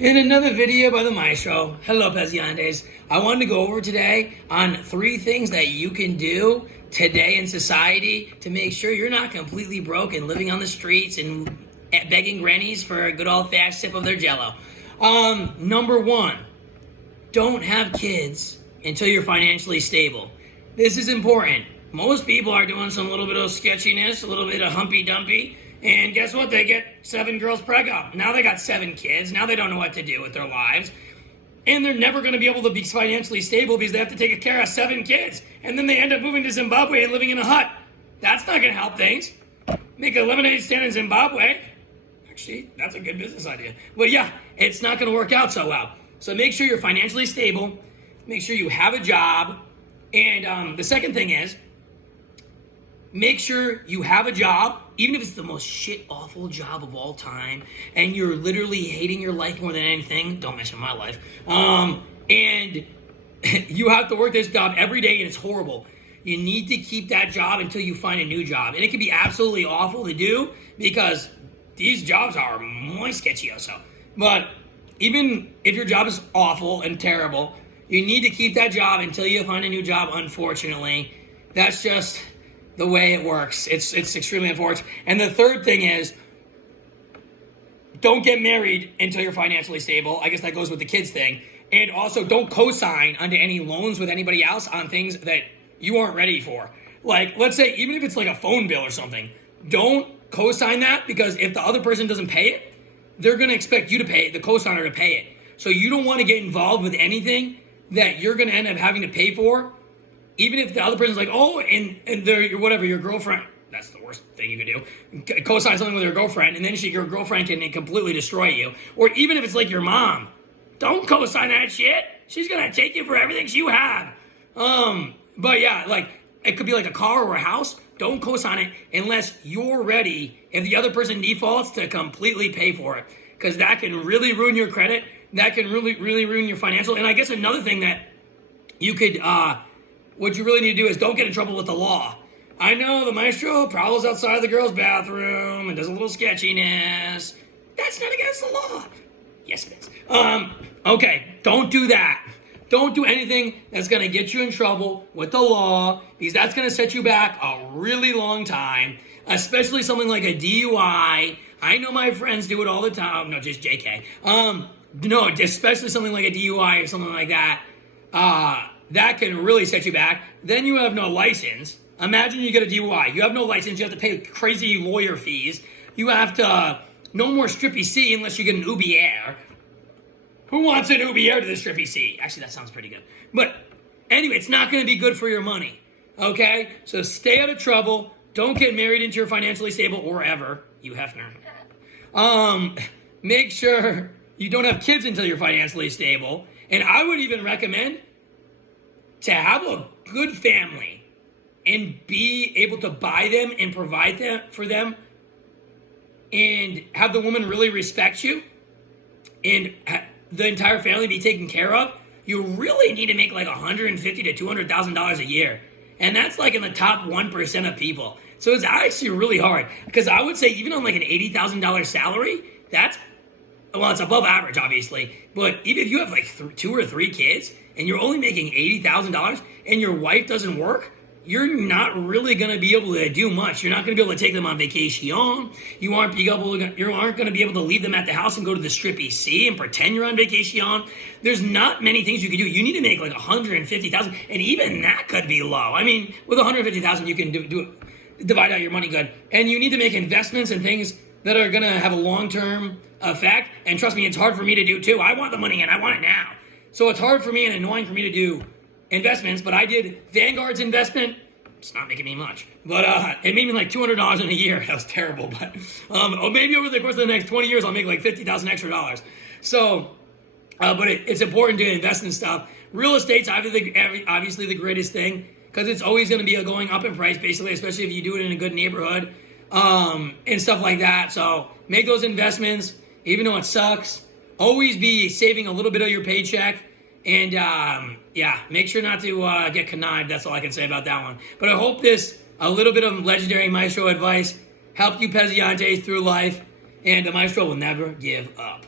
In another video by the Maestro, hello Peziantes. I wanted to go over today on 3 things that you can do today in society to make sure you're not completely broke and living on the streets and begging grannies for a good old fast sip of their jello. Number 1, don't have kids until you're financially stable. This is important. Most people are doing some little bit of sketchiness, a little bit of humpy dumpy. And guess what? They get 7 girls pregnant. Now they got 7 kids. Now they don't know what to do with their lives. And they're never going to be able to be financially stable because they have to take care of 7 kids. And then they end up moving to Zimbabwe and living in a hut. That's not going to help things. Make a lemonade stand in Zimbabwe. Actually, that's a good business idea. But yeah, it's not going to work out so well. So make sure you're financially stable. Make sure you have a job. And the second thing is, make sure you have a job, even if it's the most shit awful job of all time, and you're literally hating your life more than anything. Don't mention my life. And you have to work this job every day, and it's horrible. You need to keep that job until you find a new job. And it can be absolutely awful to do because these jobs are muy sketchioso. But even if your job is awful and terrible, you need to keep that job until you find a new job, unfortunately. That's just the way it works. It's extremely unfortunate. And the third thing is, don't get married until you're financially stable. I guess that goes with the kids thing. And also, don't co-sign onto any loans with anybody else on things that you aren't ready for. Like, let's say, even if it's like a phone bill or something, don't co-sign that, because if the other person doesn't pay it, they're going to expect you to pay it, the co-signer to pay it. So you don't want to get involved with anything that you're going to end up having to pay for. Even if the other person's like, oh, and they're whatever, your girlfriend, that's the worst thing you can do. Co-sign something with your girlfriend, and then your girlfriend can completely destroy you. Or even if it's like your mom, don't co-sign that shit. She's gonna take you for everything you have. But yeah, like it could be like a car or a house. Don't co-sign it unless you're ready, if the other person defaults, to completely pay for it, because that can really ruin your credit. That can really ruin your financial. And I guess another thing that you could what you really need to do is don't get in trouble with the law. I know the Maestro prowls outside the girl's bathroom and does a little sketchiness. That's not against the law. Yes, it is. Okay, don't do that. Don't do anything that's going to get you in trouble with the law, because that's going to set you back a really long time, especially something like a DUI. I know my friends do it all the time. No, just JK. No, especially something like a DUI or something like that. That can really set you back. Then you have no license. Imagine you get a DUI. You have no license. You have to pay crazy lawyer fees. You have to, no more Strippy C unless you get an Ubier. Who wants an Ubier to the Strippy C? Actually, that sounds pretty good. But anyway, it's not going to be good for your money. Okay? So stay out of trouble. Don't get married until you're financially stable, or ever. You Hefner. Make sure you don't have kids until you're financially stable. And I would even recommend to have a good family and be able to buy them and provide them for them, and have the woman really respect you, and the entire family be taken care of. You really need to make like $150,000 to $200,000 a year, and that's like in the top 1% of people. So it's actually really hard, because I would say even on like an $80,000 salary, that's, well, it's above average, obviously. But even if you have like 2 or 3 kids and you're only making $80,000 and your wife doesn't work, you're not really going to be able to do much. You're not going to be able to take them on vacation. You aren't going to be able to leave them at the house and go to the Strippy C and pretend you're on vacation. There's not many things you can do. You need to make like $150,000, and even that could be low. I mean, with $150,000, you can divide out your money good. And you need to make investments and things that are going to have a long-term effect. And trust me, it's hard for me to do too. I want the money and I want it now. So it's hard for me and annoying for me to do investments, but I did Vanguard's investment. It's not making me much, but it made me like $200 in a year. That was terrible, but or maybe over the course of the next 20 years, I'll make like $50,000 extra dollars. So, but it's important to invest in stuff. Real estate's obviously the greatest thing, because it's always going to be going up in price, basically, especially if you do it in a good neighborhood, and stuff like that. So make those investments, even though it sucks. Always be saving a little bit of your paycheck. And yeah, make sure not to get connived. That's all I can say about that one. But I hope a little bit of legendary Maestro advice helped you Peziantes through life. And the Maestro will never give up.